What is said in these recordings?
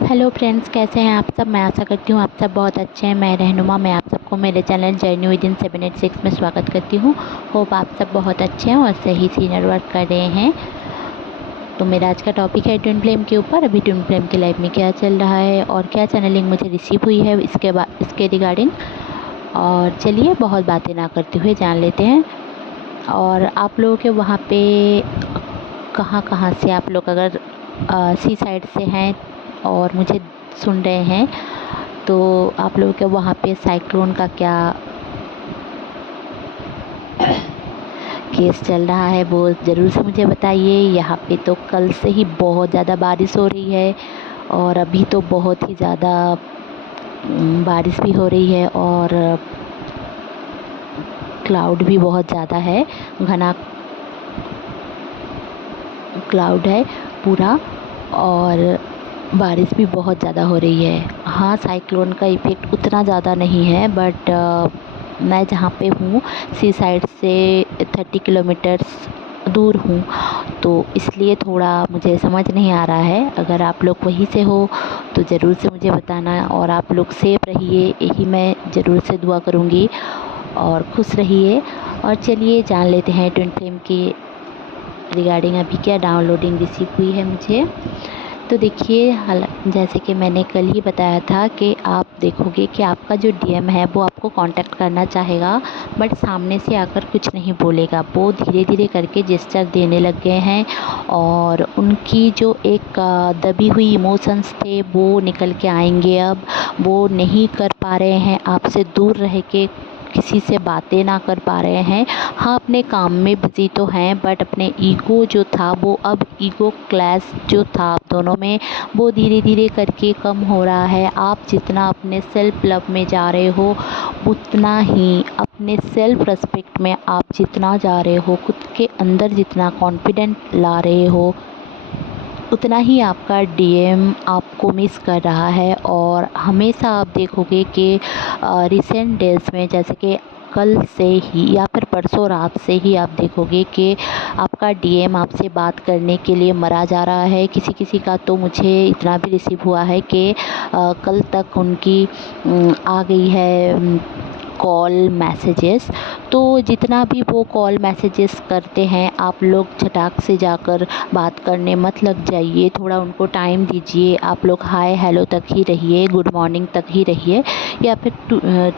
Hello friends, कैसे हैं आप सब। मैं आशा करती हूँ आप सब बहुत अच्छे हैं। मैं रहनुमा, मैं आप सबको मेरे चैनल जर्नी विदिन 786 में स्वागत करती हूँ। होप आप सब बहुत अच्छे हैं और सही सीनियर वर्क कर रहे हैं। तो मेरा आज का टॉपिक है ट्विन फ्लेम के ऊपर। अभी ट्विन फ्लेम की लाइफ में क्या चल रहा है और क्या चैनलिंग मुझे रिसीव हुई है इसके रिगार्डिंग। और चलिए बहुत बातें ना करते हुए जान लेते हैं। और आप लोगों के वहाँ पे कहाँ कहाँ से आप लोग अगर सी साइड से हैं और मुझे सुन रहे हैं, तो आप लोगों के वहाँ पे साइक्लोन का क्या केस चल रहा है वो ज़रूर से मुझे बताइए। यहाँ पे तो कल से ही बहुत ज़्यादा बारिश हो रही है और अभी तो बहुत ही ज़्यादा बारिश भी हो रही है और क्लाउड भी बहुत ज़्यादा है, घना क्लाउड है पूरा, और बारिश भी बहुत ज़्यादा हो रही है। हाँ, साइक्लोन का इफ़ेक्ट उतना ज़्यादा नहीं है, बट मैं जहाँ पे हूँ सी साइड से 30 किलोमीटर्स दूर हूँ, तो इसलिए थोड़ा मुझे समझ नहीं आ रहा है। अगर आप लोग वहीं से हो तो ज़रूर से मुझे बताना, और आप लोग सेफ रहिए, यही मैं ज़रूर से दुआ करूँगी, और खुश रहिए। और चलिए जान लेते हैं ट्विन फ्लेम की रिगार्डिंग अभी क्या डाउनलोडिंग रिसीव हुई है मुझे। तो देखिए, जैसे कि मैंने कल ही बताया था कि आप देखोगे कि आपका जो डीएम है वो आपको कांटेक्ट करना चाहेगा, बट सामने से आकर कुछ नहीं बोलेगा। वो धीरे धीरे करके जेस्चर देने लग गए हैं, और उनकी जो एक दबी हुई इमोशंस थे वो निकल के आएंगे। अब वो नहीं कर पा रहे हैं, आपसे दूर रह के किसी से बातें ना कर पा रहे हैं। हाँ, अपने काम में बिज़ी तो हैं, बट अपने ईगो जो था वो अब ईगो क्लैश जो था आप दोनों में, वो धीरे धीरे करके कम हो रहा है। आप जितना अपने सेल्फ लव में जा रहे हो, उतना ही अपने सेल्फ रिस्पेक्ट में आप जितना जा रहे हो, खुद के अंदर जितना कॉन्फिडेंट ला रहे हो, उतना ही आपका डीएम आपको मिस कर रहा है। और हमेशा आप देखोगे कि रिसेंट डेज़ में, जैसे कि कल से ही या फिर परसों रात से ही आप देखोगे कि आपका डीएम आपसे बात करने के लिए मरा जा रहा है। किसी किसी का तो मुझे इतना भी रिसीव हुआ है कि कल तक उनकी आ गई है कॉल मैसेजेस। तो जितना भी वो कॉल मैसेजेस करते हैं, आप लोग झटाक से जाकर बात करने मत लग जाइए, थोड़ा उनको टाइम दीजिए। आप लोग हाय हेलो तक ही रहिए, गुड मॉर्निंग तक ही रहिए, या फिर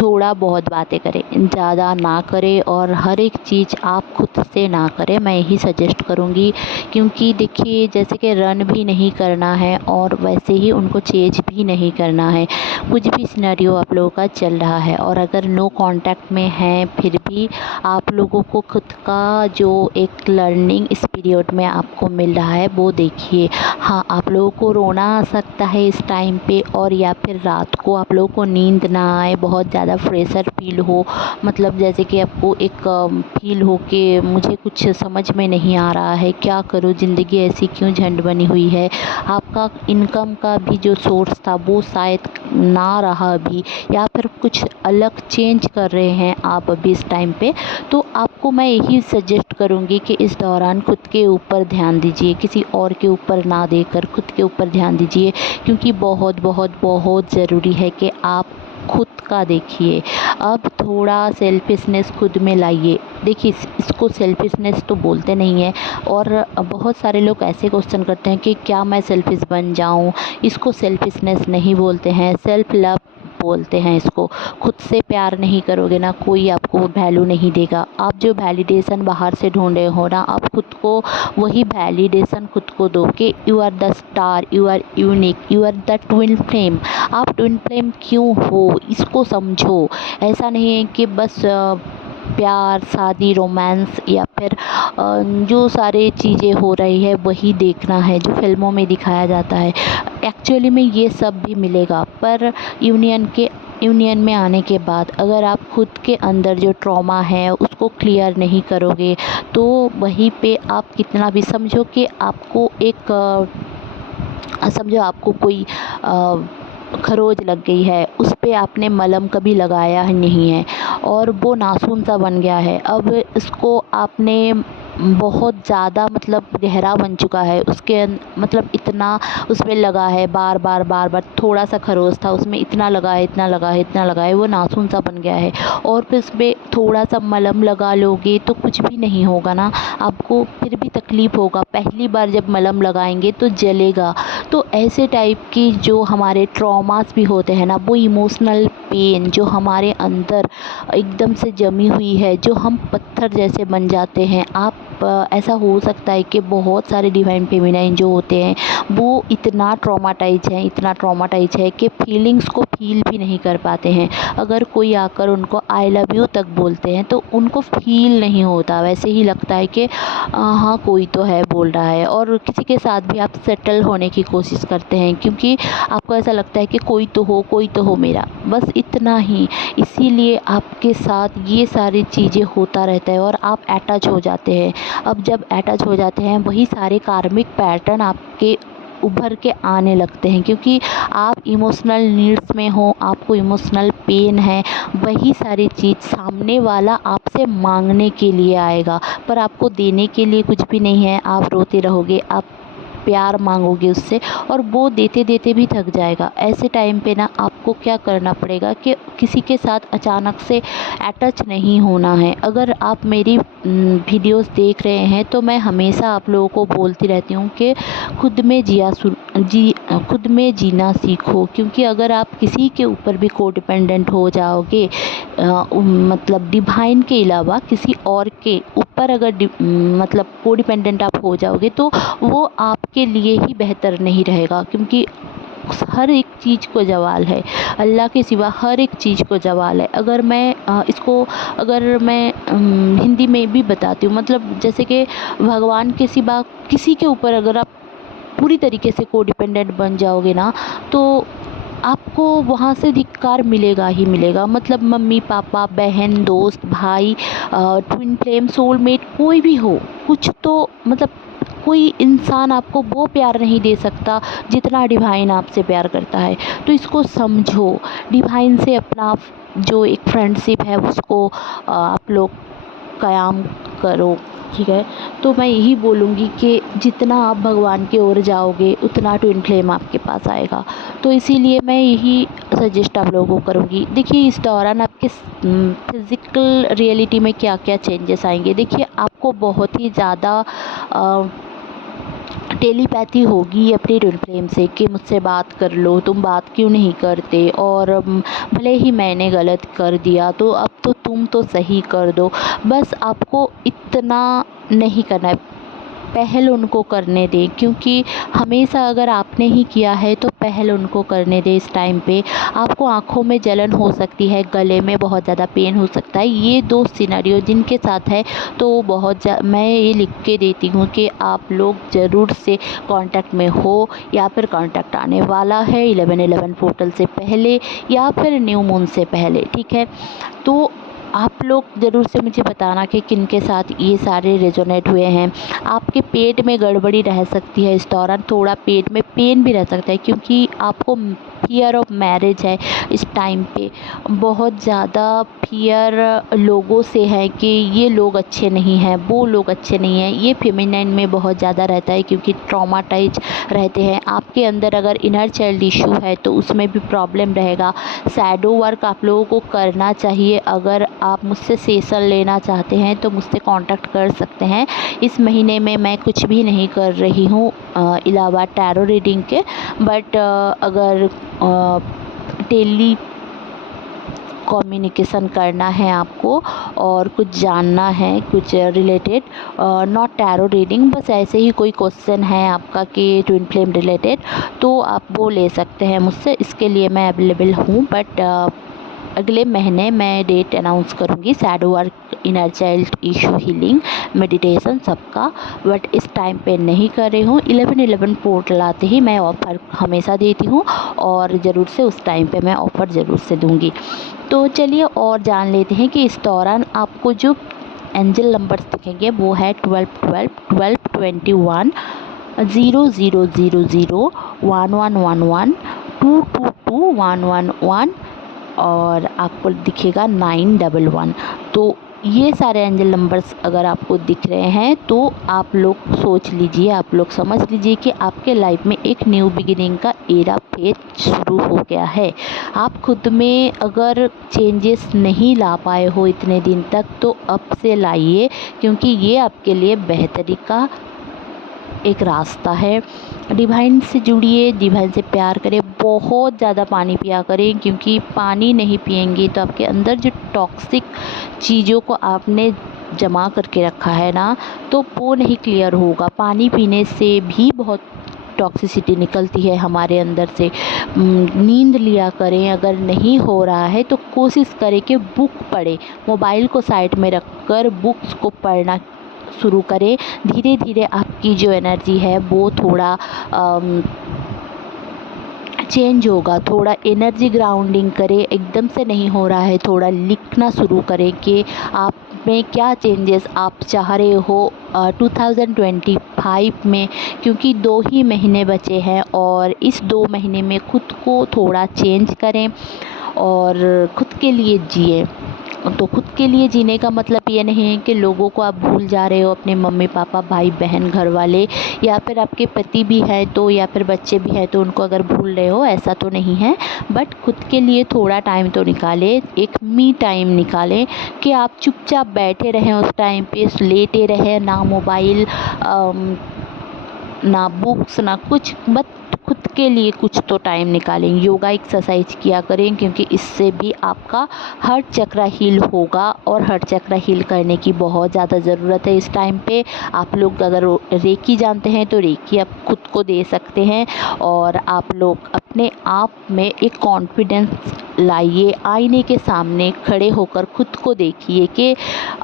थोड़ा बहुत बातें करें, ज़्यादा ना करें। और हर एक चीज़ आप खुद से ना करें, मैं यही सजेस्ट करूँगी। क्योंकि देखिए, जैसे कि रन भी नहीं करना है और वैसे ही उनको चेंज भी नहीं करना है। कुछ भी सिनेरियो आप लोगों का चल रहा है, और अगर नो कांटेक्ट में हैं फिर भी आप लोगों को खुद का जो एक लर्निंग इस पीरियड में आपको मिल रहा है वो देखिए। हाँ, आप लोगों को रोना आ सकता है इस टाइम पे, और या फिर रात को आप लोगों को नींद ना आए, बहुत ज़्यादा प्रेशर फील हो, मतलब जैसे कि आपको एक फील हो कि मुझे कुछ समझ में नहीं आ रहा है, क्या करूँ, ज़िंदगी ऐसी क्यों झंड बनी हुई है। आपका इनकम का भी जो सोर्स था वो शायद ना रहा अभी, या फिर कुछ अलग चेंज कर रहे हैं आप अभी इस टाइम पे। तो आपको मैं यही सजेस्ट करूँगी कि इस दौरान खुद के ऊपर ध्यान दीजिए, किसी और के ऊपर ना देकर खुद के ऊपर ध्यान दीजिए। क्योंकि बहुत बहुत बहुत ज़रूरी है कि आप खुद का देखिए। अब थोड़ा सेल्फिशनेस खुद में लाइए। देखिए, इसको सेल्फिशनेस तो बोलते नहीं है, और बहुत सारे लोग ऐसे क्वेश्चन करते हैं कि क्या मैं सेल्फिश बन जाऊं। इसको सेल्फिशनेस नहीं बोलते हैं, सेल्फ लव बोलते हैं इसको। खुद से प्यार नहीं करोगे ना, कोई आपको वैल्यू नहीं देगा। आप जो वैलिडेशन बाहर से ढूंढ रहे हो ना, आप खुद को वही वैलिडेशन खुद को दो कि you are the star, you are unique, you are the twin flame. आप ट्विन फ्लेम क्यों हो, इसको समझो। ऐसा नहीं है कि बस प्यार, शादी, रोमांस, या फिर जो सारे चीज़ें हो रही है वही देखना है जो फिल्मों में दिखाया जाता है। एक्चुअली में ये सब भी मिलेगा, पर यूनियन में आने के बाद अगर आप खुद के अंदर जो ट्रॉमा है उसको क्लियर नहीं करोगे, तो वहीं पे आप कितना भी समझो कि आपको एक समझो आपको कोई खरोच लग गई है, उस पे आपने मलहम कभी लगाया ही नहीं है और वो नासून सा बन गया है। अब इसको आपने बहुत ज़्यादा मतलब गहरा बन चुका है, उसके मतलब इतना उसमें लगा है, बार बार बार बार थोड़ा सा खरोच था उसमें इतना लगा है, इतना लगा है, इतना लगा है, वो नाखून सा बन गया है। और फिर उसमें थोड़ा सा मलहम लगा लोगे तो कुछ भी नहीं होगा ना, आपको फिर भी तकलीफ़ होगा। पहली बार जब मलहम लगाएंगे तो जलेगा। तो ऐसे टाइप की जो हमारे ट्रॉमास भी होते हैं ना, वो इमोशनल पेन जो हमारे अंदर एकदम से जमी हुई है, जो हम पत्थर जैसे बन जाते हैं। आप ऐसा हो सकता है कि बहुत सारे डिवाइन फेमिनाइन जो होते हैं वो इतना ट्रॉमाटाइज है कि फीलिंग्स को फील भी नहीं कर पाते हैं। अगर कोई आकर उनको आई लव यू तक बोलते हैं तो उनको फील नहीं होता, वैसे ही लगता है कि हाँ कोई तो है बोल रहा है। और किसी के साथ भी आप सेटल होने की कोशिश करते हैं क्योंकि आपको ऐसा लगता है कि कोई तो हो मेरा, बस इतना ही। इसीलिए आपके साथ ये सारी चीज़ें होता रहता है और आप अटैच हो जाते हैं। अब जब अटैच हो जाते हैं वही सारे कार्मिक पैटर्न आपके उभर के आने लगते हैं क्योंकि आप इमोशनल नीड्स में हो, आपको इमोशनल पेन है। वही सारी चीज़ सामने वाला आपसे मांगने के लिए आएगा, पर आपको देने के लिए कुछ भी नहीं है। आप रोते रहोगे, आप प्यार मांगोगे उससे और वो देते देते भी थक जाएगा। ऐसे टाइम पे ना आपको क्या करना पड़ेगा कि किसी के साथ अचानक से अटैच नहीं होना है। अगर आप मेरी वीडियोस देख रहे हैं तो मैं हमेशा आप लोगों को बोलती रहती हूँ कि खुद में जीना सीखो, क्योंकि अगर आप किसी के ऊपर भी कोडिपेंडेंट हो जाओगे, मतलब डिवाइन के अलावा किसी और के ऊपर अगर मतलब कोडिपेंडेंट आप हो जाओगे तो वो आपके लिए ही बेहतर नहीं रहेगा। क्योंकि हर एक चीज़ को ज़वाल है, अल्लाह के सिवा हर एक चीज़ को ज़वाल है। अगर मैं इसको अगर मैं हिंदी में भी बताती हूँ, मतलब जैसे कि भगवान के सिवा किसी के ऊपर अगर आप पूरी तरीके से कोडिपेंडेंट बन जाओगे ना तो आपको वहाँ से धिक्कार मिलेगा ही मिलेगा। मतलब मम्मी पापा, बहन, दोस्त, भाई, ट्विन फ्लेम, सोलमेट, कोई भी हो, कुछ तो मतलब कोई इंसान आपको वो प्यार नहीं दे सकता जितना डिवाइन आपसे प्यार करता है। तो इसको समझो, डिवाइन से अपना जो एक फ्रेंडशिप है उसको आप लोग क़याम करो, ठीक है। तो मैं यही बोलूँगी कि जितना आप भगवान की ओर जाओगे उतना ट्विन फ्लेम आपके पास आएगा। तो इसीलिए मैं यही सजेस्ट आप लोगों को करूँगी। देखिए इस दौरान आपके फिज़िकल रियलिटी में क्या क्या चेंजेस आएंगे। देखिए आपको बहुत ही ज़्यादा टेलीपैथी होगी अपने ट्विन फ्लेम से कि मुझसे बात कर लो, तुम बात क्यों नहीं करते, और भले ही मैंने गलत कर दिया तो अब तो तुम तो सही कर दो। बस आपको इतना नहीं करना है, पहल उनको करने दें, क्योंकि हमेशा अगर आपने ही किया है तो पहल उनको करने दें। इस टाइम पे आपको आँखों में जलन हो सकती है, गले में बहुत ज़्यादा पेन हो सकता है। ये 2 सिनेरियो जिनके साथ है तो मैं ये लिख के देती हूँ कि आप लोग ज़रूर से कांटेक्ट में हो, या फिर कांटेक्ट आने वाला है 11/11 पोर्टल से पहले या फिर न्यू मून से पहले, ठीक है। तो आप लोग ज़रूर से मुझे बताना कि किन के साथ ये सारे रेजोनेट हुए हैं। आपके पेट में गड़बड़ी रह सकती है, इस दौरान थोड़ा पेट में पेन भी रह सकता है क्योंकि आपको फियर ऑफ मैरिज है। इस टाइम पे बहुत ज़्यादा फियर लोगों से है कि ये लोग अच्छे नहीं हैं, वो लोग अच्छे नहीं हैं। ये फेमिनाइन में बहुत ज़्यादा रहता है क्योंकि ट्रॉमाटाइज रहते हैं। आपके अंदर अगर इनर चाइल्ड इशू है तो उसमें भी प्रॉब्लम रहेगा। शैडो वर्क आप लोगों को करना चाहिए। अगर आप मुझसे सेशन लेना चाहते हैं तो मुझसे कांटेक्ट कर सकते हैं। इस महीने में मैं कुछ भी नहीं कर रही हूँ अलावा टैरो रीडिंग के, बट अगर टेली कम्युनिकेशन करना है आपको और कुछ जानना है कुछ रिलेटेड, नॉट टैरो रीडिंग, बस ऐसे ही कोई क्वेश्चन है आपका कि ट्विन फ्लेम रिलेटेड, तो आप वो ले सकते हैं मुझसे। इसके लिए मैं अवेलेबल हूँ, बट अगले महीने मैं डेट अनाउंस करूँगी shadow work, inner child issue healing, meditation सबका, बट इस टाइम पे नहीं कर रही हूँ। 11/11 पोर्टल आते ही मैं ऑफ़र हमेशा देती हूँ और ज़रूर से उस टाइम पे मैं ऑफ़र ज़रूर से दूँगी। तो चलिए और जान लेते हैं कि इस दौरान आपको जो एंजल नंबर्स दिखेंगे वो है 1212, 1221, 0000, 1111, 222, 111 और आपको दिखेगा 911। तो ये सारे एंजल नंबर्स अगर आपको दिख रहे हैं तो आप लोग सोच लीजिए, आप लोग समझ लीजिए कि आपके लाइफ में एक न्यू बिगिनिंग का एरा फेज शुरू हो गया है। आप खुद में अगर चेंजेस नहीं ला पाए हो इतने दिन तक, तो अब से लाइए, क्योंकि ये आपके लिए बेहतरी का एक रास्ता है। डिवाइन से जुड़िए, डिवाइन से प्यार करें, बहुत ज़्यादा पानी पिया करें, क्योंकि पानी नहीं पिएंगे तो आपके अंदर जो टॉक्सिक चीज़ों को आपने जमा करके रखा है ना, तो वो नहीं क्लियर होगा। पानी पीने से भी बहुत टॉक्सिसिटी निकलती है हमारे अंदर से। नींद लिया करें, अगर नहीं हो रहा है तो कोशिश करें कि बुक पढ़ें। मोबाइल को साइड में रखकर बुक्स को पढ़ना शुरू करें। धीरे धीरे आपकी जो एनर्जी है वो थोड़ा चेंज होगा। थोड़ा एनर्जी ग्राउंडिंग करें, एकदम से नहीं हो रहा है, थोड़ा लिखना शुरू करें कि आप में क्या चेंजेस आप चाह रहे हो 2025 में, क्योंकि 2 ही महीने बचे हैं और इस 2 महीने में खुद को थोड़ा चेंज करें और खुद के लिए जिए। तो खुद के लिए जीने का मतलब ये नहीं है कि लोगों को आप भूल जा रहे हो, अपने मम्मी पापा, भाई बहन, घर वाले, या फिर आपके पति भी हैं तो, या फिर बच्चे भी हैं तो उनको अगर भूल रहे हो, ऐसा तो नहीं है। बट खुद के लिए थोड़ा टाइम तो निकालें, एक मी टाइम निकालें कि आप चुपचाप बैठे रहें उस टाइम पे, लेटे रहें, ना मोबाइल, ना बुक्स, ना कुछ, बस खुद के लिए कुछ तो टाइम निकालें। योगा एक्सरसाइज किया करें, क्योंकि इससे भी आपका हार्ट चक्र हील होगा, और हार्ट चक्र हील करने की बहुत ज़्यादा ज़रूरत है इस टाइम पे। आप लोग अगर रेकी जानते हैं तो रेकी आप खुद को दे सकते हैं, और आप लोग अपने आप में एक कॉन्फिडेंस लाइए। आईने के सामने खड़े होकर खुद को देखिए कि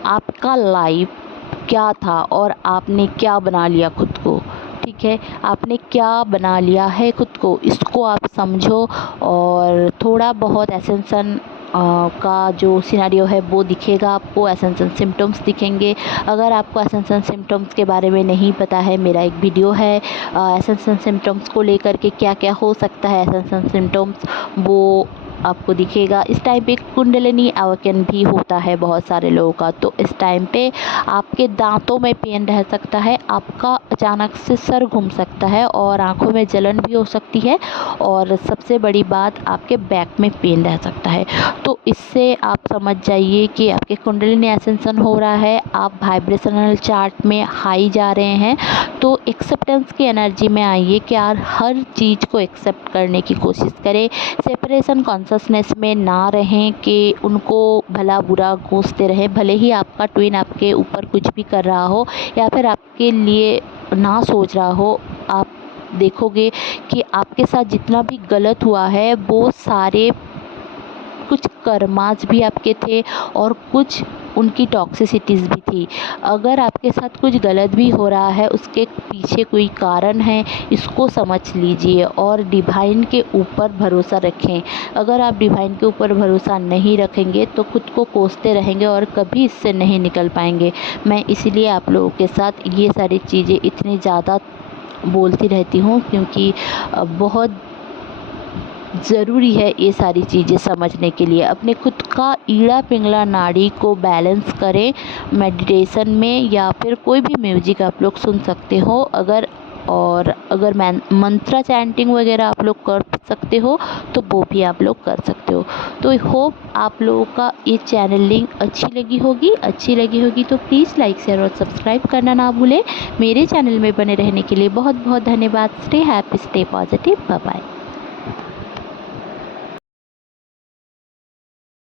आपका लाइफ क्या था और आपने क्या बना लिया खुद को। ठीक है, आपने क्या बना लिया है खुद को, इसको आप समझो। और थोड़ा बहुत एसेंशन का जो सिनेरियो है वो दिखेगा आपको, एसेंशन सिम्टम्स दिखेंगे। अगर आपको एसेंशन सिम्टम्स के बारे में नहीं पता है, मेरा एक वीडियो है एसेंशन सिम्टम्स को लेकर के, क्या क्या हो सकता है एसेंशन सिम्टम्स, वो आपको दिखेगा। इस टाइम पे कुंडलिनी अवकन भी होता है बहुत सारे लोगों का, तो इस टाइम पे आपके दांतों में पेन रह सकता है, आपका अचानक से सर घूम सकता है, और आंखों में जलन भी हो सकती है, और सबसे बड़ी बात आपके बैक में पेन रह सकता है। तो इससे आप समझ जाइए कि आपके कुंडलिनी एसेंशन हो रहा है, आप वाइब्रेशनल चार्ट में हाई जा रहे हैं। तो एक्सेप्टेंस की एनर्जी में आइए कि यार हर चीज़ को एक्सेप्ट करने की कोशिश करें। सेपरेशन कॉन्शसनेस में ना रहें कि उनको भला बुरा कोसते रहें, भले ही आपका ट्विन आपके ऊपर कुछ भी कर रहा हो या फिर आपके लिए ना सोच रहा हो। आप देखोगे कि आपके साथ जितना भी गलत हुआ है वो सारे कुछ कर्मास भी आपके थे और कुछ उनकी टॉक्सिसिटीज़ भी थी। अगर आपके साथ कुछ गलत भी हो रहा है, उसके पीछे कोई कारण है, इसको समझ लीजिए और डिवाइन के ऊपर भरोसा रखें। अगर आप डिवाइन के ऊपर भरोसा नहीं रखेंगे तो खुद को कोसते रहेंगे और कभी इससे नहीं निकल पाएंगे। मैं इसलिए आप लोगों के साथ ये सारी चीज़ें इतनी ज़्यादा बोलती रहती हूँ, क्योंकि बहुत ज़रूरी है ये सारी चीज़ें समझने के लिए। अपने खुद का ईड़ा पिंगला नाड़ी को बैलेंस करें मेडिटेशन में, या फिर कोई भी म्यूजिक आप लोग सुन सकते हो। अगर मंत्रा चैंटिंग वगैरह आप लोग कर सकते हो तो वो भी आप लोग कर सकते हो। तो होप आप लोगों का ये चैनल लिंक अच्छी लगी होगी तो प्लीज़ लाइक, शेयर और सब्सक्राइब करना ना भूलें। मेरे चैनल में बने रहने के लिए बहुत बहुत धन्यवाद। Stay happy, stay positive, bye bye.